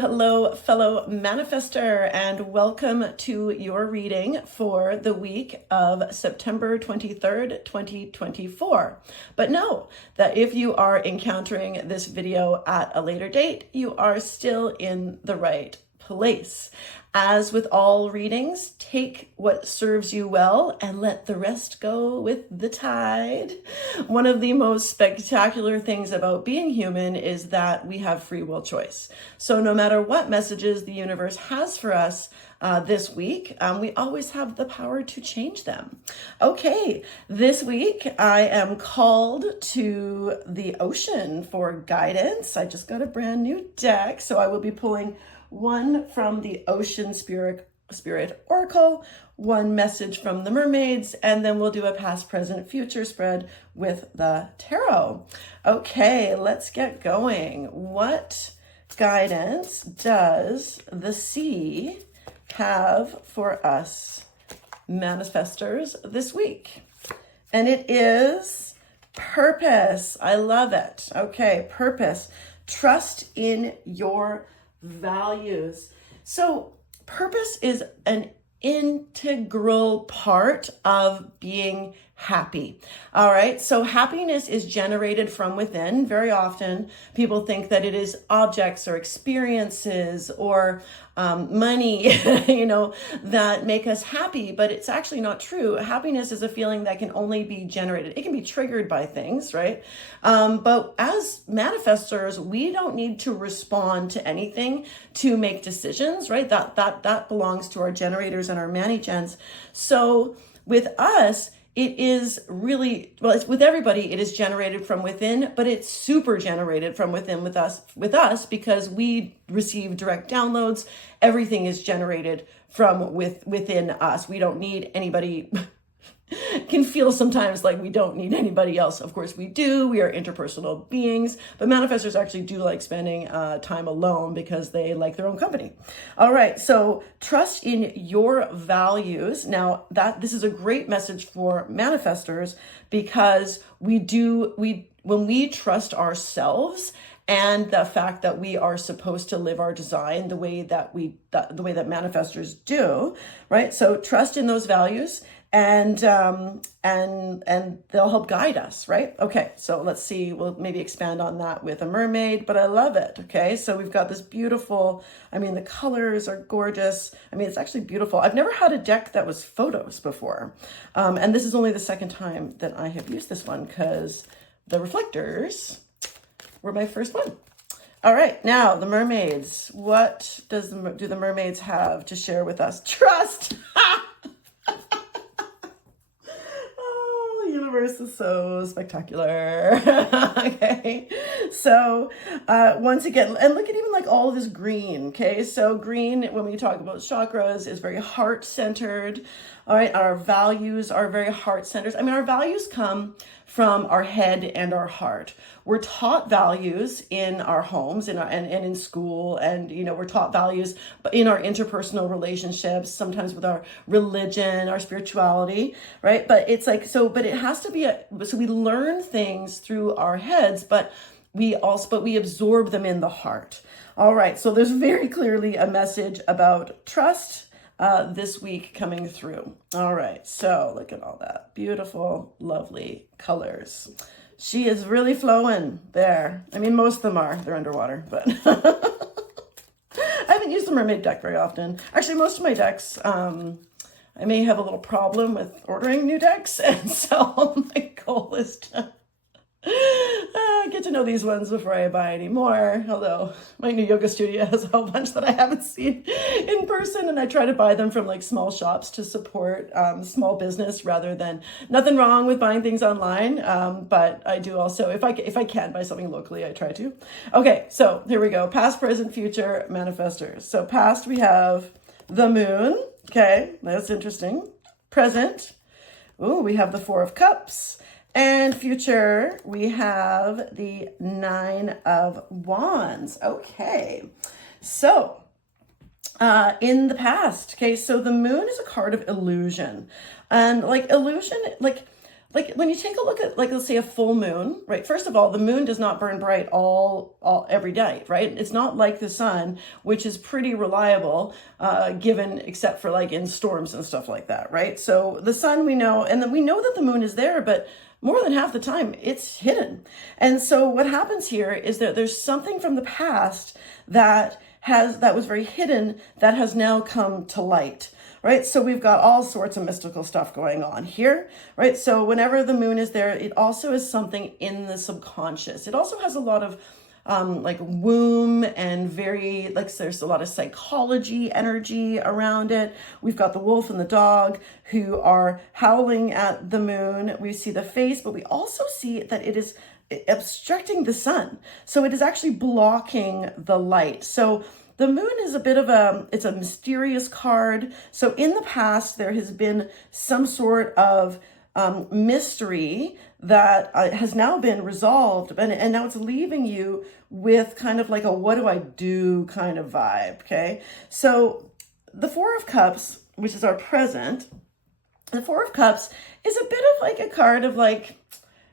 Hello, fellow manifester, and welcome to your reading for the week of September 23rd, 2024. But know that if you are encountering this video at a later date, you are still in the right place. As with all readings, take what serves you well and let the rest go with the tide. One of the most spectacular things about being human is that we have free will choice. So no matter what messages the universe has for us this week, we always have the power to change them. Okay, this week I am called to the ocean for guidance. I just got a brand new deck, so I will be pulling one from the Ocean Spirit Oracle, one message from the mermaids, and then we'll do a past, present, future spread with the tarot. Okay, let's get going. What guidance does the sea have for us manifestors this week? And it is purpose. I love it. Okay, purpose. Trust in your values. So purpose is an integral part of being happy. All right. So happiness is generated from within. Very often people think that it is objects or experiences or money, that make us happy, but it's actually not true. Happiness is a feeling that can only be generated. It can be triggered by things, right? But as manifestors, we don't need to respond to anything to make decisions, right? That belongs to our generators and our mani-gens. So with us, it is really, well, it's with everybody, it is generated from within, but it's super generated from within with us because we receive direct downloads. Everything is generated from within us. We don't need anybody. Can feel sometimes like we don't need anybody else. Of course we do. We are interpersonal beings, but manifestors actually do like spending time alone because they like their own company. All right, so trust in your values. Now this is a great message for manifestors because when we trust ourselves and the fact that we are supposed to live our design the way that manifestors do, right? So trust in those values and they'll help guide us, right? Okay, so let's see, we'll maybe expand on that with a mermaid, but I love it, okay? So we've got this beautiful, the colors are gorgeous. It's actually beautiful. I've never had a deck that was photos before. And this is only the second time that I have used this one because the reflectors were my first one. All right, now the mermaids. What do the mermaids have to share with us? Trust. Oh, the universe is so spectacular. Okay, so once again, and look at even like all of this green. Okay, so green, when we talk about chakras, is very heart-centered. All right, our values are very heart-centered. Our values come from our head and our heart. We're taught values in our homes and in school, and we're taught values in our interpersonal relationships, sometimes with our religion, our spirituality, right? But it's like but it has to be so we learn things through our heads, but we absorb them in the heart. All right, so there's very clearly a message about trust this week coming through. All right, so look at all that beautiful, lovely colors. She is really flowing there. Most of them are. They're underwater, but I haven't used the mermaid deck very often. Actually, most of my decks, I may have a little problem with ordering new decks, and so my goal is to get to know these ones before I buy any more, although my new yoga studio has a whole bunch that I haven't seen in person, and I try to buy them from like small shops to support small business rather than, nothing wrong with buying things online, but I do also, if I can buy something locally, I try to. Okay, so here we go. Past, present, future manifestors. So past, we have the moon. Okay, that's interesting. Present, we have the Four of Cups. And future, we have the Nine of Wands. Okay, so in the past, okay, so the moon is a card of illusion. And like illusion, like like when you take a look at, like, let's say a full moon, right? First of all, the moon does not burn bright all every day, right? It's not like the sun, which is pretty reliable, given except for like in storms and stuff like that, right? So the sun we know, and then we know that the moon is there, but more than half the time it's hidden. And so what happens here is that there's something from the past that was very hidden that has now come to light. Right? So we've got all sorts of mystical stuff going on here, right? So whenever the moon is there, it also is something in the subconscious. It also has a lot of like womb and very, like, there's a lot of psychology energy around it. We've got the wolf and the dog who are howling at the moon. We see the face, but we also see that it is obstructing the sun. So it is actually blocking the light. So the moon is a bit of it's a mysterious card. So in the past, there has been some sort of mystery that has now been resolved. And now it's leaving you with kind of like a what do I do kind of vibe, okay? So the Four of Cups, which is our present, the Four of Cups is a bit of like a card of like,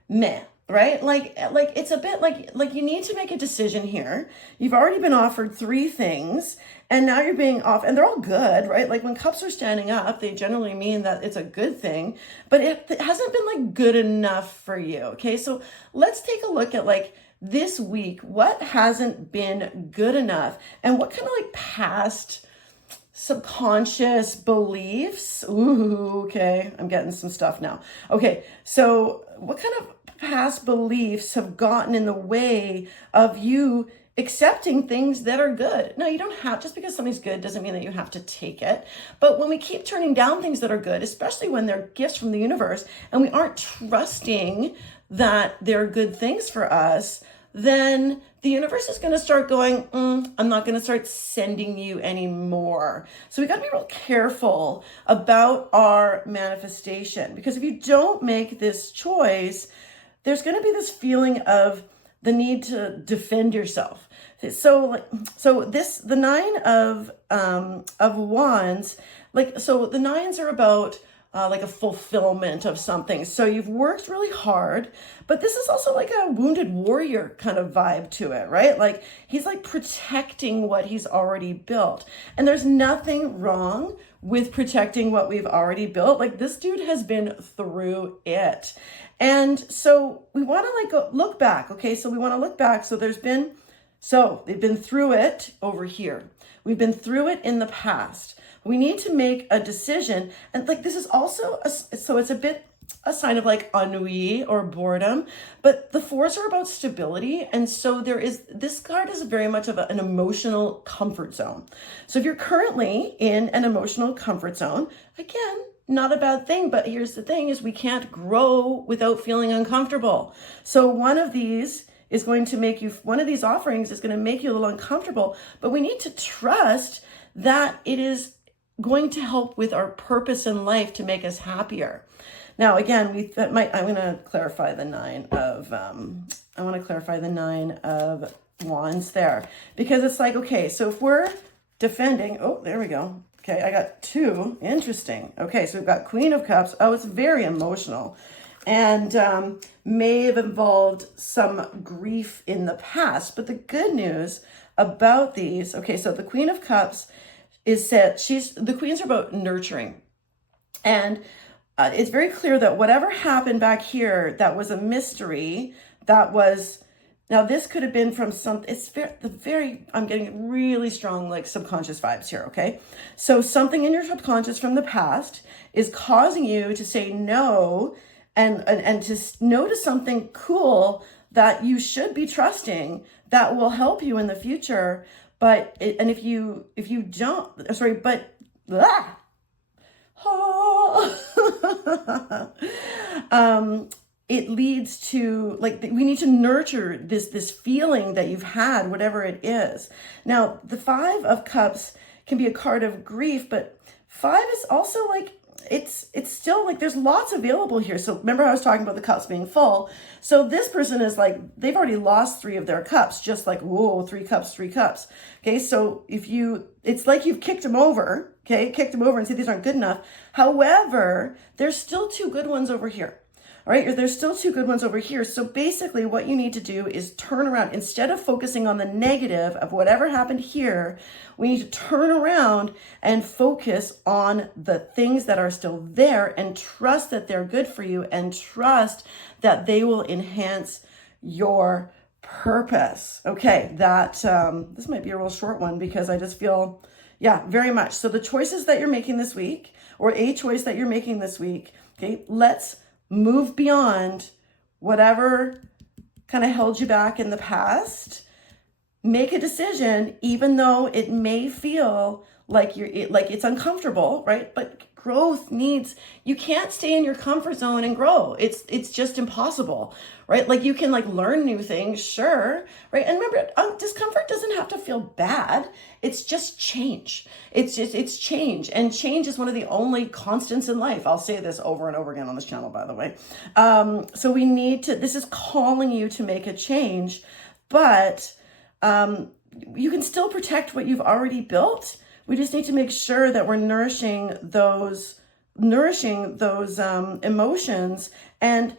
meh. Right? Like it's a bit like you need to make a decision here. You've already been offered 3 things and now you're being off, and they're all good, right? Like when cups are standing up, they generally mean that it's a good thing, but it hasn't been like good enough for you. Okay. So let's take a look at like this week, what hasn't been good enough and what kind of like past subconscious beliefs. Ooh, okay. I'm getting some stuff now. Okay. So what kind of past beliefs have gotten in the way of you accepting things that are good? Now, you don't have, just because something's good doesn't mean that you have to take it. But when we keep turning down things that are good, especially when they're gifts from the universe, and we aren't trusting that they're good things for us, then the universe is going to start going, I'm not going to start sending you anymore. So we got to be real careful about our manifestation, because if you don't make this choice, there's going to be this feeling of the need to defend yourself. So the 9 of Wands, like, so the 9s are about like a fulfillment of something. So you've worked really hard, but this is also like a wounded warrior kind of vibe to it, right? Like he's like protecting what he's already built. And there's nothing wrong with protecting what we've already built. Like this dude has been through it. And so we want to like look back. Okay. So we want to look back. So they've been through it over here. We've been through it in the past. We need to make a decision. And like, this is also, so it's a bit a sign of like ennui or boredom, but the 4s are about stability. And so this card is very much of an emotional comfort zone. So if you're currently in an emotional comfort zone, again, not a bad thing, but here's the thing is we can't grow without feeling uncomfortable. So one of these offerings is going to make you a little uncomfortable, but we need to trust that it is going to help with our purpose in life to make us happier. Now, again, I'm going to clarify the 9 of Wands there, because it's like, okay, so if we're defending, oh, there we go. Okay, I got 2. Interesting. Okay, so we've got Queen of Cups. Oh, it's very emotional and may have involved some grief in the past. But the good news about these, okay, so the Queen of Cups is said, the queens are about nurturing. And it's very clear that whatever happened back here, that was a mystery, now this could have been from I'm getting really strong like subconscious vibes here, okay? So something in your subconscious from the past is causing you to say no and to no to something cool that you should be trusting that will help you in the future. But if you don't, sorry, but it leads to like, we need to nurture this feeling that you've had, whatever it is. Now, the 5 of Cups can be a card of grief, but 5 is also like, it's still like there's lots available here. So remember I was talking about the cups being full. So this person is like, they've already lost 3 of their cups, just like, whoa, 3 cups. Okay. So it's like you've kicked them over, okay, and said these aren't good enough. However, there's still 2 good ones over here. All right, there's still two good ones over here. So basically what you need to do is turn around. Instead of focusing on the negative of whatever happened here, we need to turn around and focus on the things that are still there and trust that they're good for you and trust that they will enhance your purpose. Okay, that this might be a real short one because I just feel, yeah, very much. So the choices that you're making this week, or a choice that you're making this week, okay, let's move beyond whatever kind of held you back in the past. Make a decision, even though it may feel like it's uncomfortable, right? But growth needs, you can't stay in your comfort zone and grow. It's just impossible, right? Like you can learn new things, sure, right? And remember, discomfort doesn't have to feel bad. It's just change. It's change. And change is one of the only constants in life. I'll say this over and over again on this channel, by the way. So we need to, this is calling you to make a change, but you can still protect what you've already built. We just need to make sure that we're nourishing those emotions and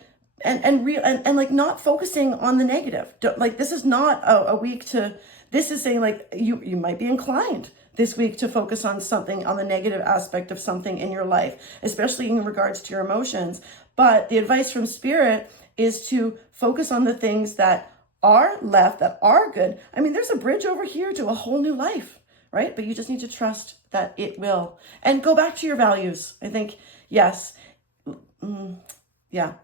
not focusing on the negative. This is not a week to, this is saying you might be inclined this week to focus on something, on the negative aspect of something in your life, especially in regards to your emotions. But the advice from Spirit is to focus on the things that are left, that are good. I mean, there's a bridge over here to a whole new life, right? But you just need to trust that it will. And go back to your values. I think, yes. Yeah.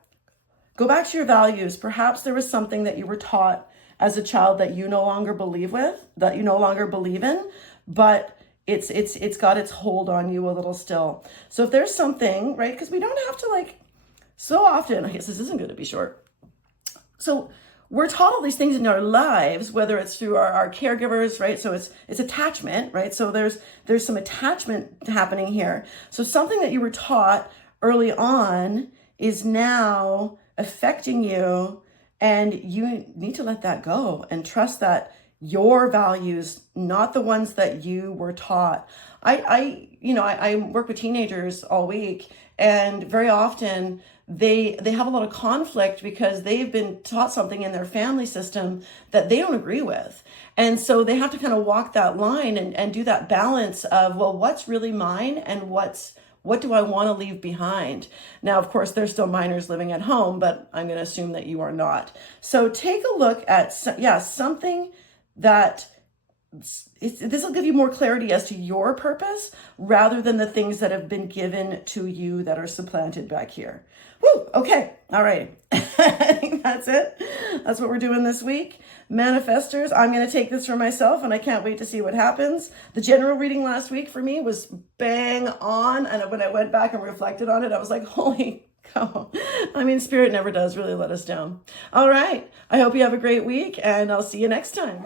Go back to your values. Perhaps there was something that you were taught as a child that you no longer believe in, but it's got its hold on you a little still. So if there's something, right? Because we don't have to so often, I guess this isn't going to be short. So we're taught all these things in our lives, whether it's through our caregivers, right? So it's attachment, right? So there's some attachment happening here. So something that you were taught early on is now affecting you, and you need to let that go and trust that your values, not the ones that you were taught. I work with teenagers all week, and very often they have a lot of conflict because they've been taught something in their family system that they don't agree with. And so they have to kind of walk that line and do that balance of, well, what's really mine and what do I want to leave behind? Now, of course, there's still minors living at home, but I'm going to assume that you are not. So take a look at, something that this will give you more clarity as to your purpose rather than the things that have been given to you that are supplanted back here. Woo, okay, all right. I think that's it. That's what we're doing this week. Manifestors, I'm going to take this for myself, and I can't wait to see what happens. The general reading last week for me was bang on, and when I went back and reflected on it, I was like, holy cow. I mean, Spirit never does really let us down. All right, I hope you have a great week, and I'll see you next time.